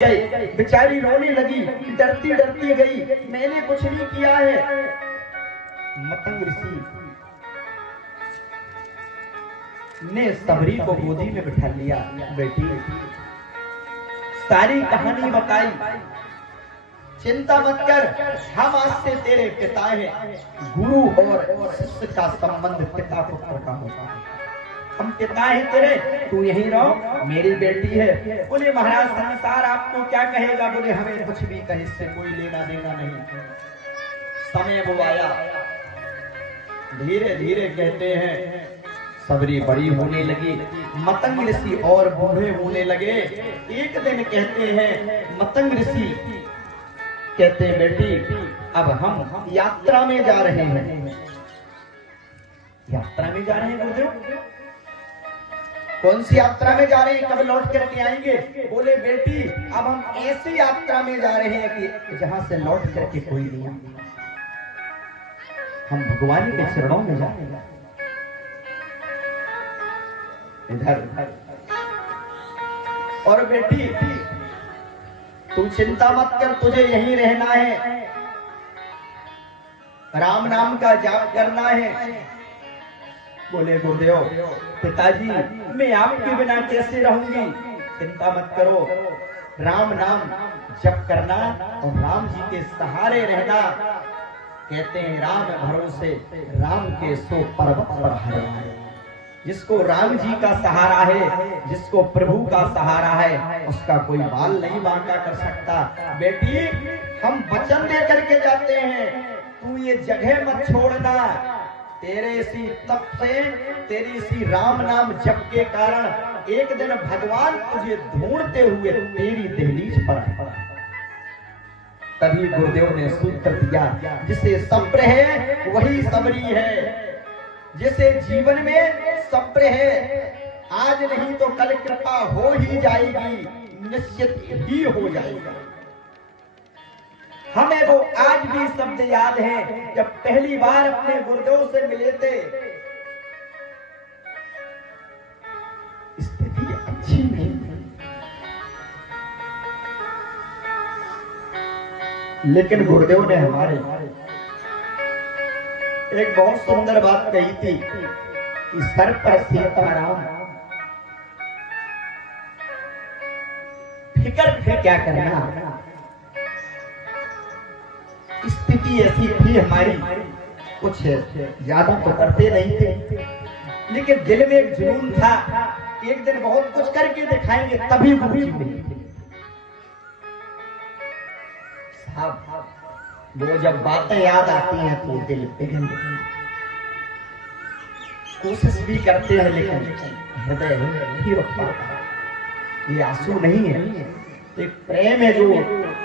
गई, बेचारी रोने लगी, डरती डरती गई, मैंने कुछ नहीं किया है। मतंग ऋषि ने सबरी को गोदी में बिठा लिया। बेटी, सारी कहानी बताई, चिंता मत कर, हम आज से तेरे पिता हैं। गुरु और शिष्य का संबंध पिता पुत्र का होता है। हम पिता हैं तेरे, तू यहीं रहो, मेरी बेटी है। बोले महाराज संसार आपको क्या कहेगा? बोले हमें कुछ भी कहे, इससे कोई लेना देना नहीं। समय वो आया, धीरे धीरे कहते हैं सबरी बड़ी होने लगी, मतंग ऋषि और बूढ़े होने लगे। एक दिन कहते हैं मतंग ऋषि कहते हैं बेटी, अब हम यात्रा में जा रहे हैं। यात्रा में जा रहे हैं गुरुदेव? कौन सी यात्रा में जा रहे हैं? कब लौट करके आएंगे? बोले बेटी, अब हम ऐसी यात्रा में जा रहे हैं कि जहां से लौट करके कोई नहीं आएगा। हम भगवान के चरणों में जाएंगे। इधर और बेटी, तू चिंता मत कर, तुझे यहीं रहना है, राम नाम का जाप करना है। बोले गुरुदेव पिताजी, मैं आपके बिना कैसे रहूंगी? चिंता मत करो, राम नाम जप करना और राम जी के सहारे रहना। कहते हैं राम भरोसे राम के सो पर्वत पर हरे। जिसको राम जी का सहारा है, जिसको प्रभु का सहारा है, उसका कोई बाल नहीं बांका कर सकता। बेटी, हम वचन दे करके जाते हैं, तू ये जगह मत छोड़ना। तेरे इसी तप से, तेरी इसी राम नाम जप के कारण एक दिन भगवान तुझे ढूंढते हुए तेरी दहलीज पर आए। तभी गुरुदेव ने सूत्र दिया, जिसे सब्र है वही सबरी है। जिसे जीवन में सब्र है, आज नहीं तो कल कृपा हो ही जाएगी, निश्चित ही हो जाएगा। हमें वो आज भी शब्द याद है, जब पहली बार अपने गुरुदेव से मिले थे। स्थिति अच्छी नहीं, लेकिन गुरुदेव ने हमारे एक बहुत सुंदर बात कही थी कि सर पर सीताराम, फिक्र क्या करना। स्थिति ऐसी थी हमारी, कुछ ज्यादा तो करते नहीं थे, लेकिन दिल में एक जुनून था, एक दिन बहुत कुछ करके दिखाएंगे, तभी वो चीज नहीं थी। साहब, वो जब बातें याद आती हैं तो दिल पिघल जाता है। कोशिश भी करते हैं, लेकिन हृदय नहीं रोक पाता। ये आंसू नहीं है, एक प्रेम है जो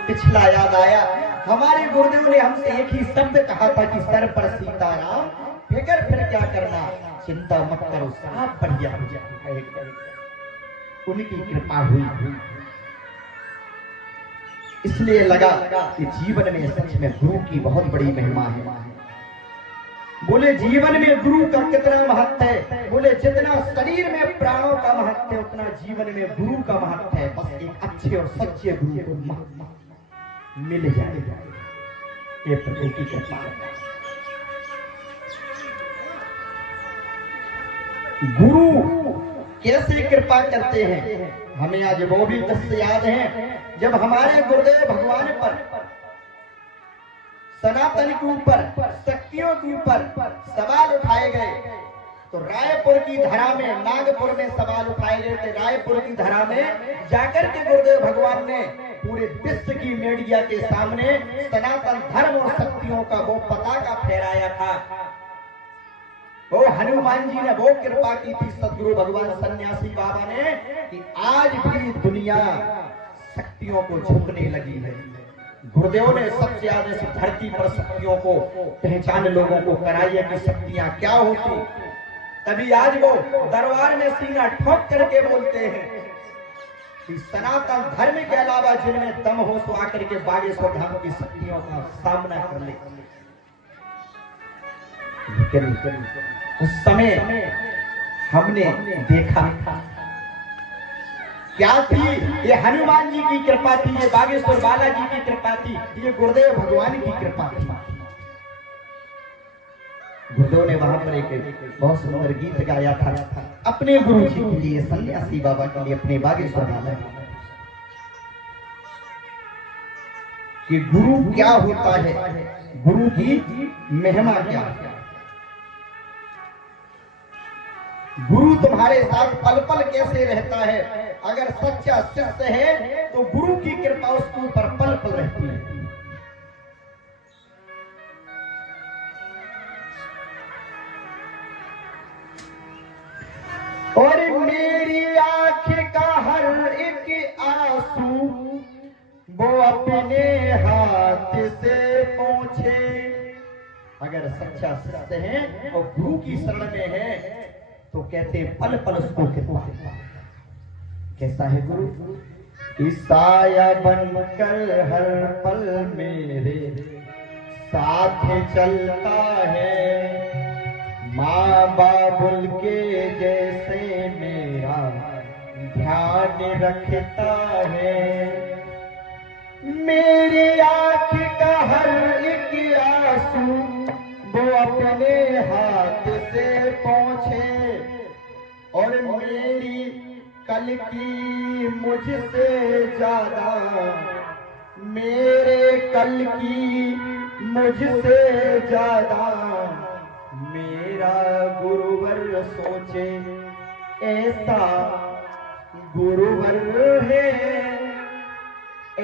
पिछला याद आया। हमारे गुरुदेव ने हमसे एक ही शब्द कहा था कि सर पर सीताराम, फिर क्या करना, चिंता मत करो, सब बढ़िया हो जाएगा। उनकी कृपा हुई, इसलिए लगा कि जीवन में सच में गुरु की बहुत बड़ी महिमा है। बोले जीवन में गुरु का कितना महत्व है? बोले जितना शरीर में प्राणों का महत्व है, उतना जीवन में गुरु का महत्व है। बस एक अच्छे और सच्चे गुरु को मिल जाएगा, ये प्रभु की कृपा है। गुरु कैसे कृपा करते हैं, हमें आज वो भी दृश्य याद है, जब हमारे गुरुदेव भगवान पर, सनातन के ऊपर, शक्तियों के ऊपर सवाल उठाए गए। तो रायपुर की धरा में, नागपुर में सवाल उठाए गए थे। रायपुर की धरा में जाकर के गुरुदेव भगवान ने पूरे विश्व की मीडिया के सामने सनातन धर्म और शक्तियों का वो पताका फहराया था। वो हनुमान जी ने वो कृपा की थी, सदगुरु भगवान सन्यासी बाबा ने, कि आज भी दुनिया शक्तियों को झुकने लगी है। गुरुदेव ने सबसे ज्यादा इस धरती पर शक्तियों को पहचान लोगों को कराई है कि शक्तियां क्या होती। तभी आज वो दरबार में सीना ठोक करके बोलते हैं कि सनातन धर्म के अलावा जिनमें दम हो तो आकर के बागेश्वर धाम की शक्तियों का सामना कर ले। लेकिन उस समय हमने देखा क्या थी? ये हनुमान जी की कृपा थी, ये बागेश्वर बालाजी की कृपा थी, ये गुरुदेव भगवान की कृपा थी। गुरुदेव ने वहां पर एक बहुत सुंदर गीत गाया था अपने गुरु जी के लिए, सन्यासी बाबा के लिए, अपने बागेश्वर बाला कि गुरु क्या होता है, गुरु की महिमा क्या है। गुरु तुम्हारे साथ पल पल कैसे रहता है। अगर सच्चा शिष्य है तो गुरु की कृपा उसके ऊपर पल पल रहती है। और मेरी आंख का हर एक आंसू वो अपने हाथ से पोंछे। अगर सच्चा शिष्य है और गुरु की शरण में है तो कहते पल पल उसको कृपा। कैसा है गुरु? ईसाया बनकर हर पल मेरे साथ चलता है, माँ बाबुल के जैसे मेरा ध्यान रखता है। मेरी आँख का हर एक आंसू वो अपने हाथ से पोंछे। और मेरी कल की मुझसे ज्यादा, मेरे कल की मुझसे ज्यादा मेरा गुरुवर सोचे। ऐसा गुरुवर है,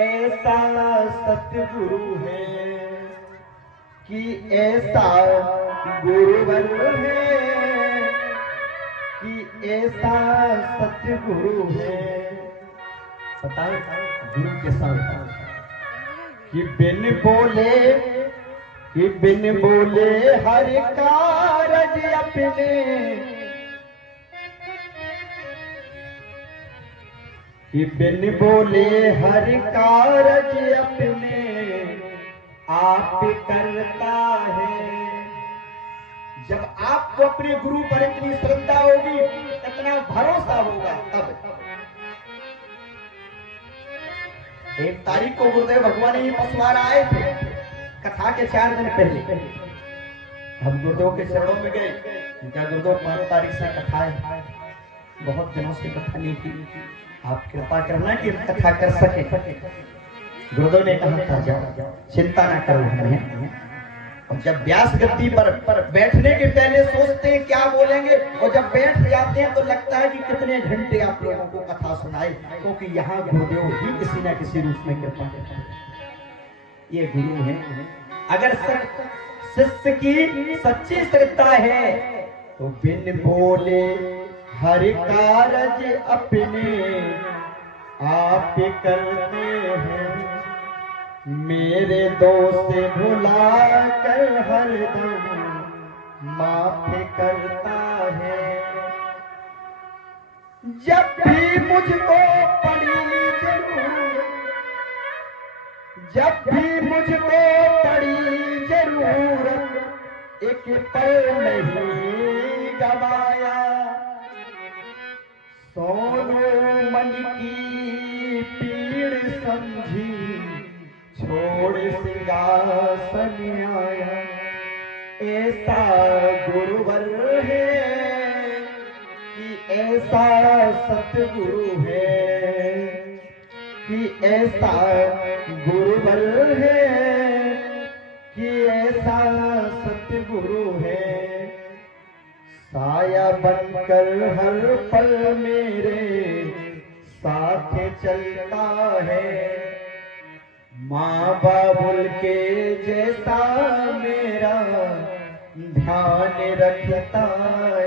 ऐसा सतगुरु है कि ऐसा गुरुवर है कि ऐसा सतगुरु है। पता है गुरु के साथ कि बिन बोले हर कारज अपने, कि बिन बोले हर कारज अपने आप करता है। जब आपको अपने गुरु पर इतनी श्रद्धा होगी, इतना भरोसा होगा, तब एक तारीख को गुरुदेव भगवान ही पसवार आए थे, कथा के 4 दिन पहले। हम गुरुदेव के चरणों में गए, उनका गुरुदेव 5 तारीख से कथा है, बहुत दिनों से कथा नहीं की, आप कृपा करना कि कथा कर सके। गुरुदेव ने कहा था जाओ, चिंता ना करो हमें। और जब व्यास गद्दी पर बैठने के पहले सोचते हैं क्या बोलेंगे, और जब बैठ जाते हैं तो लगता है कि कितने घंटे आप लोगों को कथा सुनाए, क्योंकि यहाँ गुरुदेव ही किसी न किसी रूप में कृपा करते हैं। ये गुरु है। अगर शिष्य की सच्ची श्रद्धा है तो बिन बोले हर कारज अपने आप करते हैं। मेरे दोस्त भुला कर हरदम माफ करता है। जब भी मुझको पड़ी जरूरत, जब भी मुझको पड़ी जरूरत, एक पल नहीं गवाया। सोनो मन की पीड़ समझी, छोड़ सिंहासन आया। ऐसा गुरुवर है कि ऐसा सतगुरु है, कि ऐसा गुरुवर है कि ऐसा सतगुरु है। साया बनकर हर पल मेरे साथ चलता है, माँ बाबुल के जैसा मेरा ध्यान रखता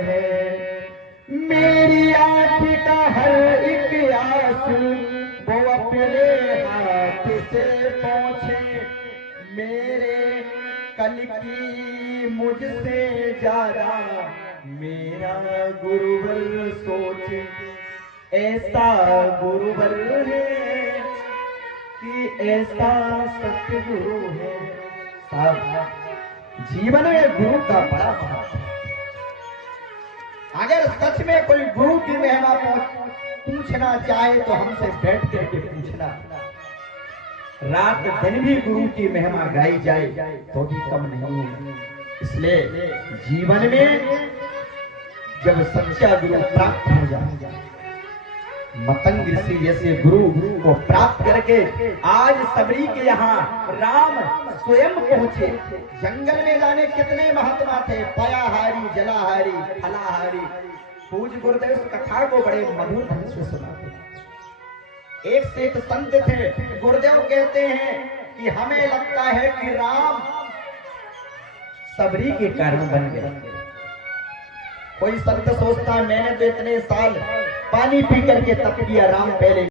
है। मेरी आँख का हर एक आंसू वो अपने हाथ से पोंछे। मेरे कल की मुझसे ज्यादा मेरा गुरुवर सोचे। ऐसा गुरुवर है कि ऐसा सतगुरु है। साहब, जीवन में गुरु का बड़ा महत्व है। अगर सच में कोई गुरु की महिमा पूछना चाहे तो हमसे बैठ करके पूछना। रात दिन भी गुरु की महिमा गाई जाए तो भी कम नहीं है। इसलिए जीवन में जब सच्चा गुरु प्राप्त हो जाए, मतंग ऋषि जैसे गुरु को प्राप्त करके आज सबरी के यहाँ राम स्वयं पहुंचे। जंगल में जाने कितने महात्मा थे, पयाहारी, जलाहारी, फलाहारी। पूज्य गुरुदेव इस कथा को बड़े मधुर ढंग से सुनाते। एक से एक संत थे। गुरुदेव कहते हैं कि हमें लगता है कि राम सबरी के कारण बन गए। कोई संत सोचता है मैंने तो इतने साल पानी पी करके तप किया, राम पहले